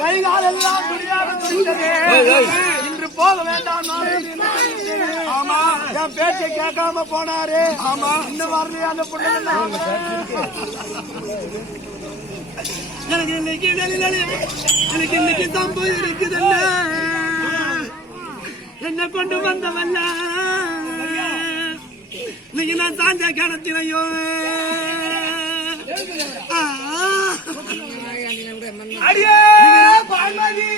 கைகால் எல்லாம் முடியாது. இன்று போக வேண்டாம். ஆமா, என் பேச்சை கேட்காம போனாரு. ஆமா, இன்னும் வரலையா அந்த பொண்ணு? எனக்கு இன்னைக்கு தம்பு இருக்குது. என்ன கொண்டு வந்தவல்ல இன்னைக்கு நான் சாஞ்ச கிணத்தினையோ அடியே பார்வதி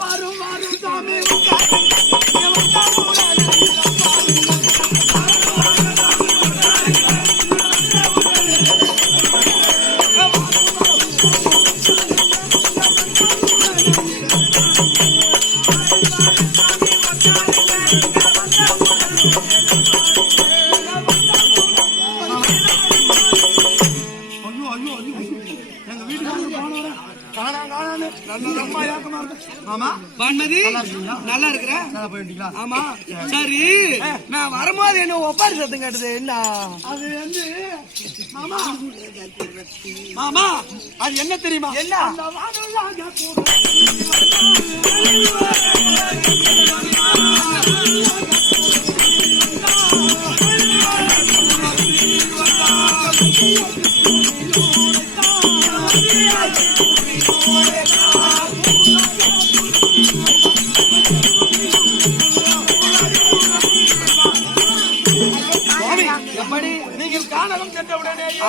வரும் வரும் சாமி நல்லா இருக்கிற. ஆமா சரி, நான் வரும்போது என்ன ஒப்பாரி சத்தம் கேட்டது என்ன? அது வந்து மாமா மாமா அது என்ன தெரியுமா? என்ன?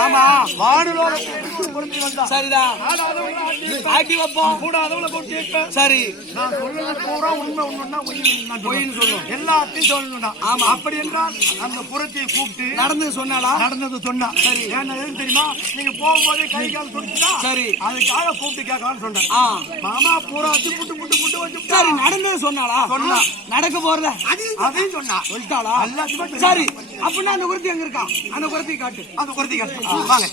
ஆமா, சரிதான். ஆக்கி வைப்போம், கூடாதவங்களை போட்டு சரி. நான் சொல்றது பூரா உண்மை உண்மைன்னா பொய்ன்னு சொல்லுவோம், எல்லாத்தையும் சொல்லணும்னா. ஆமா, அப்படி என்றால் அந்த புறத்தையை கூப்பிட்டு நடந்தது சொன்னாலா? நடந்தது சொன்னா சரி. ஏன்னா எதுவும் தெரியுமா? நீங்க போகும்போதே கை கால் துடிச்சுட்டா சரி, அதுக்காக கூப்பிட்டு கேட்கலாம்னு சொன்னேன். மாமா பூரா வச்சு புட்டு புட்டு புட்டு வச்சு சரி. நடந்தது சொன்னாலா? சொன்னா. நடக்க போறத அதையும் சொன்னா சொல்லிட்டாளா? எல்லாத்தையும் சரி. அப்படின்னா அந்த குருத்தி எங்க இருக்கா? அந்த குருத்தி காட்டு. அந்த குருத்தி காட்டு. வாங்க.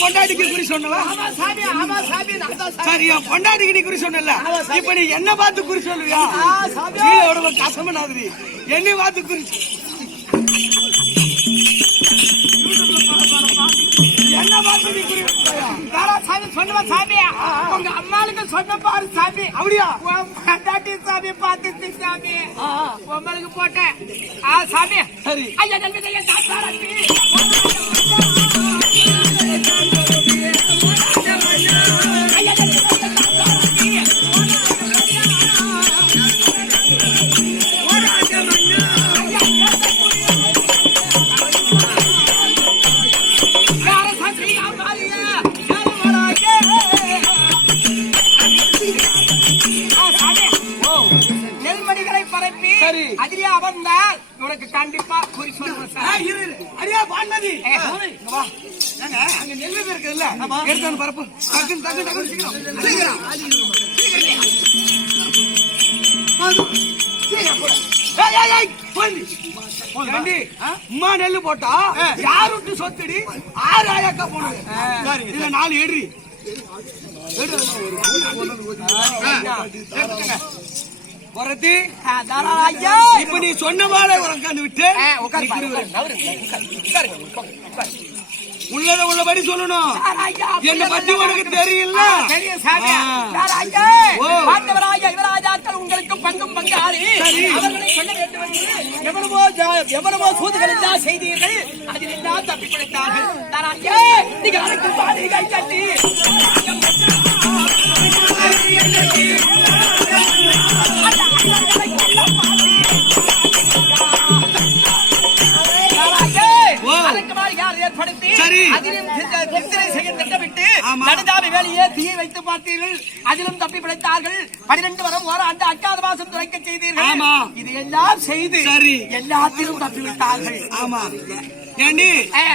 பொண்டாட்டிக்கு குறி சொன்னவ சரியா? பொண்டாட்டிக்கு நீ குறி சொன்ன. இப்ப நீ என்ன பார்த்து குறி சொல்லுவியா? கசமனாதிரி என்ன பார்த்து குறி என்ன பார்த்து நீ குறி சொன்ன சாமியா? உங்க அம்மாளுக்கு சொன்ன பாரு சாமி. அப்படியா? பொண்டாட்டி சாமி பார்த்து சாமி உங்களுக்கு போட்டேன் சாமி. சரி ஐயா நெல்மணிகளை பரப்பி அதிலே அமர்ந்தால் உனக்கு கண்டிப்பா குறி சொல்றேன். அடியா பான்மதி அங்க நெல்லு இருக்குல்ல, எடுத்து பரப்பு. டக்கு டக்கு டக்கு சீக்கிரம் சீக்கிரம். அம்மா நெல்லு போட்டா யாரு சொத்துடி? 6 ஆயாக்கா போனது. இதுல 4 ஏறி குறத்தி ஐயா இப்ப நீ சொன்ன மாதிரி உட்காந்து விட்டு உள்ளத உள்ளபடி சொல்லணும். என்ன பத்தி உனக்கு தெரியல. உங்களுக்கு பங்கும் பங்காளி அவர்களை சொல்ல வேண்டும் என்று எவ்வளவோ சூதுகள் செய்தீர்கள். அதில் எல்லாம் தப்பி பிடித்தார்கள். நீங்கள் அனைத்து பாடிகை கட்டி அதிலும் தப்பி பிழைத்தார்கள். 12 வரம் ஓராண்டு அக்காத மாசம் துறைக்க செய்தீர்கள். இது எல்லாம் செய்து எல்லாத்திலும் தப்பி விட்டார்கள். ஆமா ஏண்டி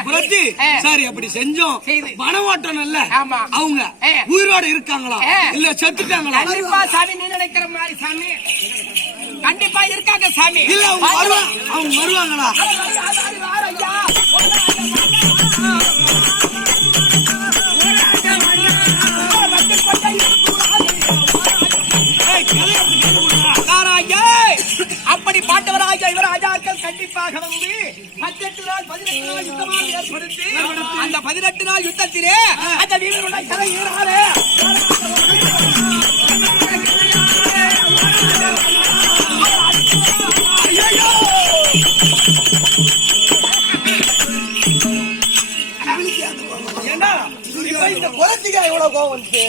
புரட்சி சரி அப்படி செஞ்சோம். வனவாட்டம் இல்ல அவங்க உயிரோடு இருக்காங்களா இல்ல செத்துட்டாங்களா? கண்டிப்பா சாமி நீ நினைக்கிற மாதிரி சாமி கண்டிப்பா இருக்காங்க சாமி. இல்ல அவங்க வருவாங்களா? அப்படி பாண்டவராஜா யுவராஜாக்கள் கண்டிப்பாக வந்து 18 நாள் 18 நாள் யுத்தமாக ஏற்படுத்தி அந்த 18 நாள் யுத்தத்திலே அந்த வீரருடைய கதை ஈராறு இந்த குறைச்சிக்கா எவ்வளவு கோவம் வந்துச்சு?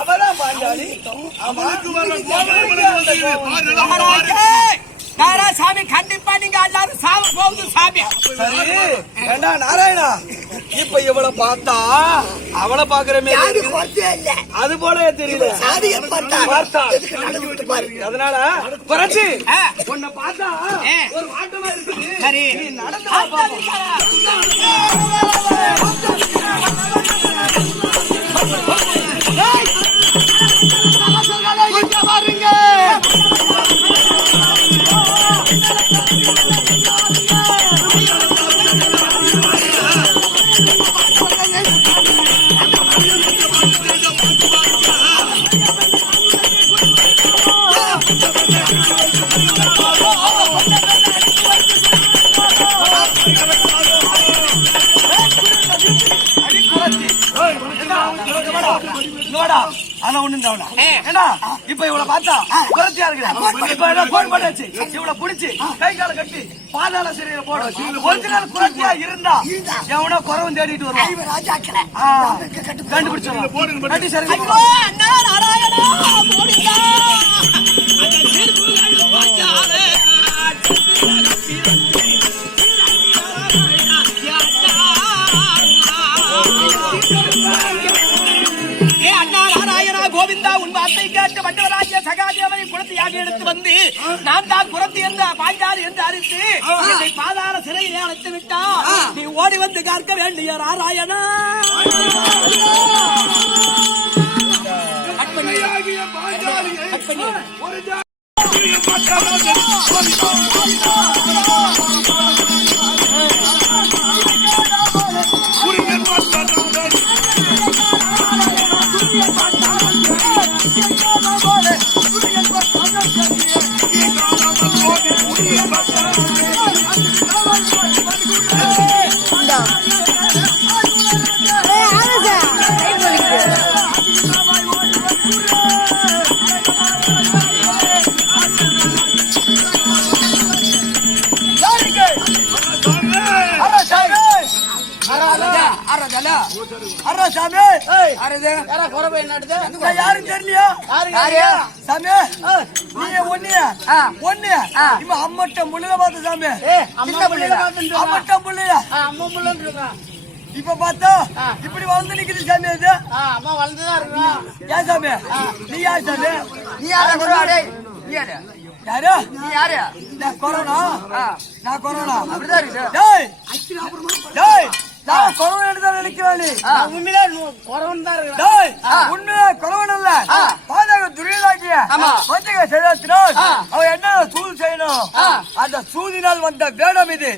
அவதான் பாஞ்சாலி. சாமி கண்டிப்பா நீங்க எல்லாரும் சாம போகுது சாமி. சரி ஏண்டா நாராயணா இப்ப இவளை பார்த்தா அவளை பாக்குறமே அது போல தெரியல. அதனால குறைச்சி உன்னை பார்த்தா ஒரு மாற்றமா இருக்குது. சரி நடந்து பாருங்க. இப்ப இவளை பார்த்தா குறைச்சியா இருக்கு. இவளை புடிச்சு கை கால கட்டி பாதாள சிறையில போட ஒரிஜினல் குறைச்சியா இருந்தா எவனோ குறவன் தேடிட்டு வருவான். கண்டுபிடிச்சு சரி கோவிந்தா உன் வார்த்தை கேட்டு வண்டவராஜ்ய சகாதேவனை குலத்தையாக எடுத்து வந்து நான் தான் குரத்தி என்று பாஞ்சாலி என்று அறிந்து என்னை பாதாள சிறையிலே அழைத்து விட்டா நீ ஓடி வந்து காக்க வேண்டிய நாராயணா. யாரும் தெரியலையா சாமி? நீங்க ஒன்னியா அம்மட்ட முள்ளுக பார்த்த சாமி. அம்மட்ட முள்ளையா இப்ப பார்த்தா இப்படி வளர்ந்து நிக்குது சாமி. அது அம்மா வளர்ந்துதான் இருக்கா? ஏன் சாமி? நீ யார் சாமி? நீ யாரு? யாரு? நீ யாரு? நான் கொரோனா. அப்படிதான் இருக்கு. நான் கொரோனா தான் நினைக்கிறேன். உண்மையிலே கொரோனா தான் இருக்கு. உண்மையா கொரோனா இல்ல பாதக துரியாக்கிய பஞ்சக செய்தால் அவன் என்ன சூது செய்யணும்? அந்த சூதினால் வந்த வேடம் இது.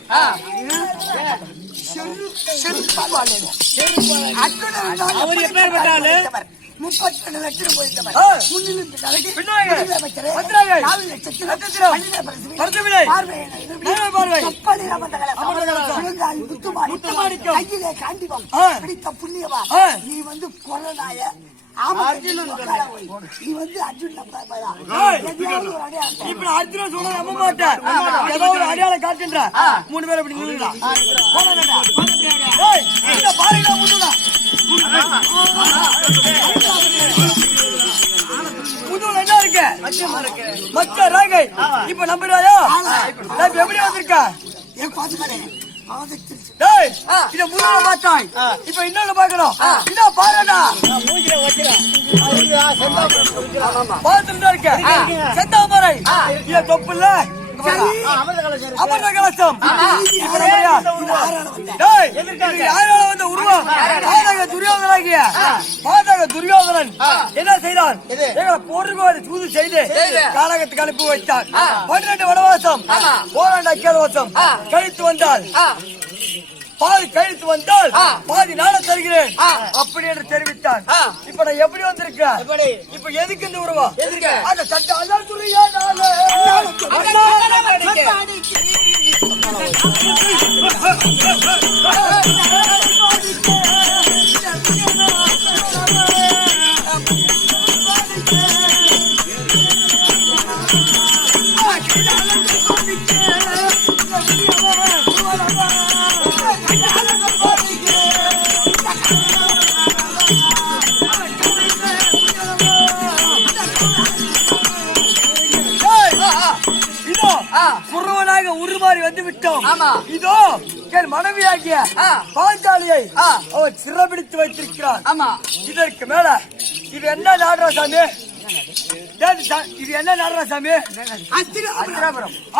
அவர் எப்பேற்பட்டாலும் 32 லட்சம் போயிருந்தவர் முன்னிலும் பின்னாடி பின்னாடி அமைச்சர் பத்திராங்க 4 லட்சத்தில் நட்சத்திரம் பார்வை பார்வை கப்பலில் அமர்ந்தகலம் முத்துமாணிக்கம் கையிலே காண்டிபம் பிடித்த புண்ணியவா நீ வந்து கொரோனாய நீ வந்து அர்ஜுன் இப்ப அர்ஜுன சொல்ல நம்ப மாட்டேன் ஏதோ ஒரு அடையாளம் காட்டுன்ற 3 பேர் அப்படி நின்னுடா பாருங்க முதுடா முதுல என்ன இருக்கு மச்ச ராகை இப்ப நம்புறாயா நான் எப்படி வந்திருக்க என் பாத்துக்காரே டேய் இத முதுல பார்த்தாய் இப்ப இன்னொன்னு பார்க்கணும் இத பாருடா பாத்துட்டு இருக்க செத்தா பாரு இத தொப்புல அமர்ந்த கலசம் துரியோதனன் என்ன செய்தான் எங்களை போருக்கு சூது செய்து காலகத்துக்கு அனுப்பி வைத்தான் 12 வனவாசம் போராண்ட அக்கியவாசம் கழித்து வந்தால் பாதி கழித்து வந்தால் பாதி நானும் தருகிறேன் அப்படி என்று தெரிவித்தான். இப்ப நான் எப்படி வந்திருக்கேன் இப்ப எதுக்கு இந்த உருவா அந்த சட்ட அல்ல புறவனாக உருமாறி வந்து விட்டோம். இதோ என் மனைவியாகிய பாஞ்சாலியை அவர் சிறப்பிடித்து வைத்திருக்கிறார். இதற்கு மேல இது என்ன நாடராசாமி இது என்ன நாடராசாமி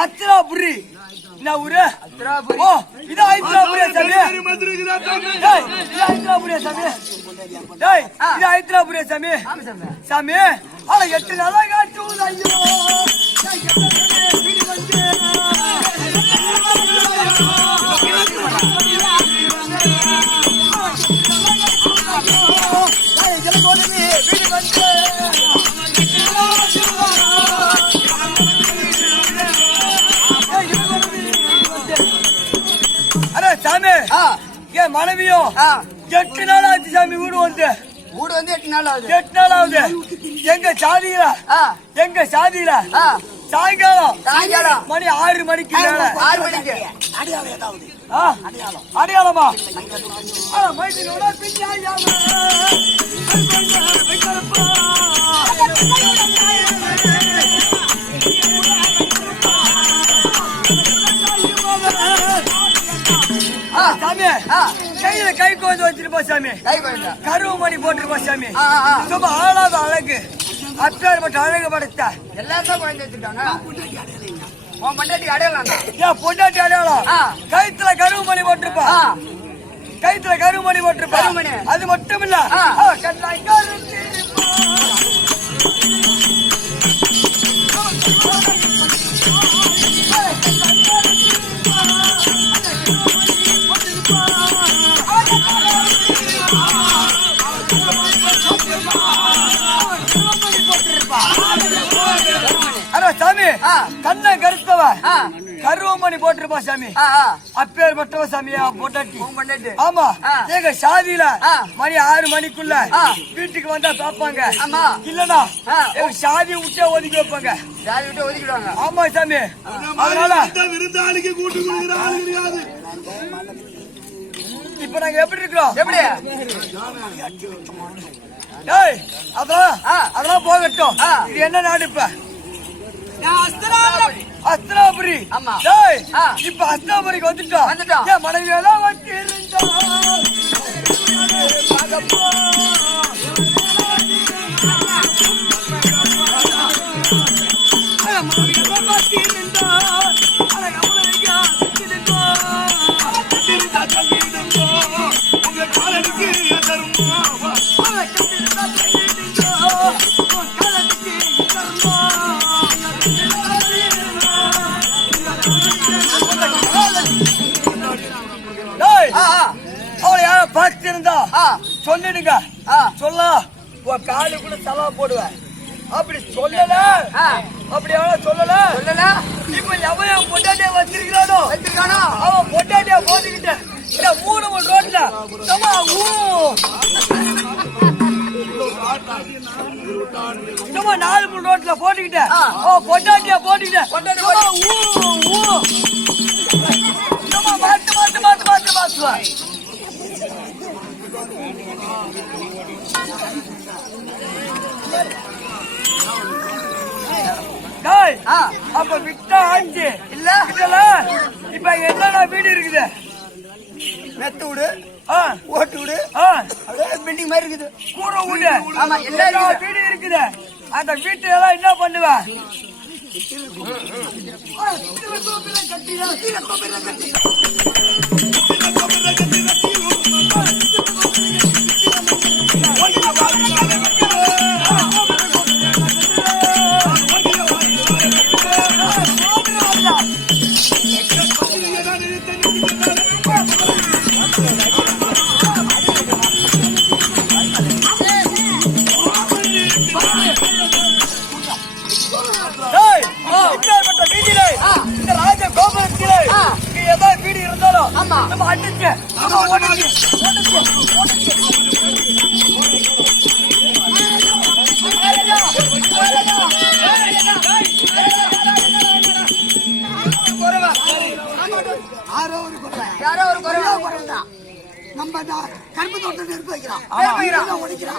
அத்திராபுரி என்ன ஊரு ஓ இது ஹைதராபுரியா சாமி ஹைதராபுரியா சாமி இது ஹைதராபுரியா சாமி சாமி ஆனா 8 நாளா காட்டுவது ஐயோ அரே சாமி என் மனைவியோ 8 நாள் ஆச்சு சாமி வீடு வந்து 8 நாள் ஆகுது எங்க சாதியில சாயங்காலம் மணி 6 மணிக்கு அடையாளமா சாமி கையில கை கோந்து வச்சிருப்பா சாமி கருவு மணி போட்டிருப்பா சாமி சும்மா ஆளாத அழகு அத்தார் மட்டும் அழகு படைத்தா எல்லாத்தையும் குழந்தை வச்சுட்டாங்க பொண்டாட்டி அடையாளம் பொண்டாட்டி அடையாளம் கைத்துல கருவு மணி போட்டிருப்பா கைத்துல கருவு மணி போட்டிருப்பா அது மட்டும் இல்ல சாமி கண்ண கருத்தவ கருவமணி போட்டிருப்பா சாமி அப்பேர் பட்டவ சாமியா பொண்டாட்டி ஆமா எங்க சாதியில மணி 6 மணிக்குள்ள வீட்டுக்கு வந்தா பாப்பாங்க இல்லனா எங்க சாதியை விட்டே ஒதுக்கி வைப்பாங்க ஒதுக்கிடுவாங்க ஆமா சாமி அதனால விருந்தாளிக்கு கூட்டு கொடுக்கிற ஆள் கிடையாது. இப்ப நாங்க எப்படி இருக்கிறோம் எப்படி அதெல்லாம் போகட்டும் இது என்ன நாடு இப்ப அஸ்திராபுரி இப்ப அஸ்திராபுரிக்கு வந்துட்டோம் என் மனைவி எல்லாம் உங்க காலடிக்கு அவளை யார பார்த்திருந்தா சொல்லிடுங்க சொல்ல உன் காலு கூட தலா போடுவேன் அப்படி சொல்லல அப்படி எவ்வளவு சொல்லல இப்ப எவன் பொண்டாட்டியா வச்சிருக்கானோ அவன் பொண்டாட்டியா போட்டுக்கிட்ட 3 மணி ரோட்ல சும்மா 4 மணி ரோட்ல போட்டுக்கிட்ட அவன் பொண்டாட்டியா போட்டுக்கிட்ட மாத்துவான் அப்ப விட்டா ஆச்சு இல்ல இப்ப என்னடா வீடு இருக்குது மெத்த வீடு ஓட்டு வீடு பில்டிங் மாதிரி இருக்குது கூரை வீடு ஆமா எல்லா வீடு இருக்குது அந்த வீட்டு எல்லாம் என்ன பண்ணுவேன் இந்த ராஜ கோபுரத்திலே ஏதாவது வீடு இருந்தாலும் நம்ம அடிச்சு யாரோ ஒரு குறைவா நம்ம கரும்பு தோட்டம் நெருப்பு வைக்கிறான்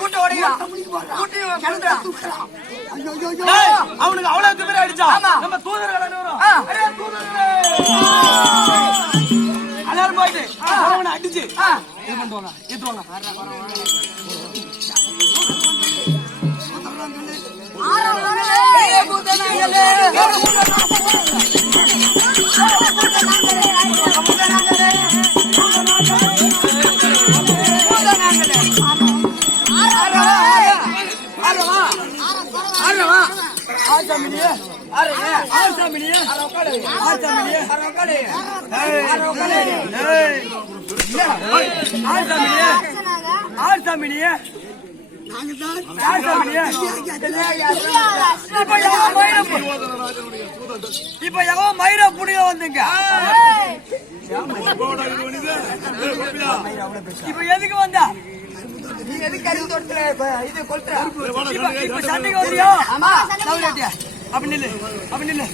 கூட்ட உடைக்கிறான் அவனுக்கு அவ்வளவு பேர் அடிச்சா நம்ம தூதர்கள் எல்லாரும் போயிட்டு அவனை அடிச்சு இது பண்ணுவாங்க ஏத்துவாங்க இப்ப எவன் மயிர புடிய வந்துங்க இப்ப எதுக்கு வந்தா நீ எதுக்கு அறிவு தோட்டத்துல இது கொளுத்துற இப்ப சண்டைக்கு வந்தியா அப்படி நில்லு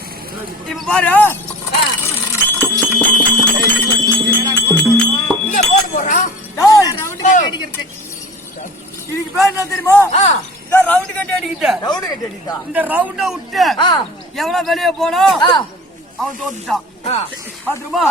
இப்ப பாரு போட்டு போடுறான் இதுக்கு பேர் என்ன தெரியுமா ரவுண்டு கட்டி அடிக்கிட்ட இந்த ரவுண்ட விட்டு எவனா வெளியே போனா அவன் தோத்துட்டான் பாத்துருமா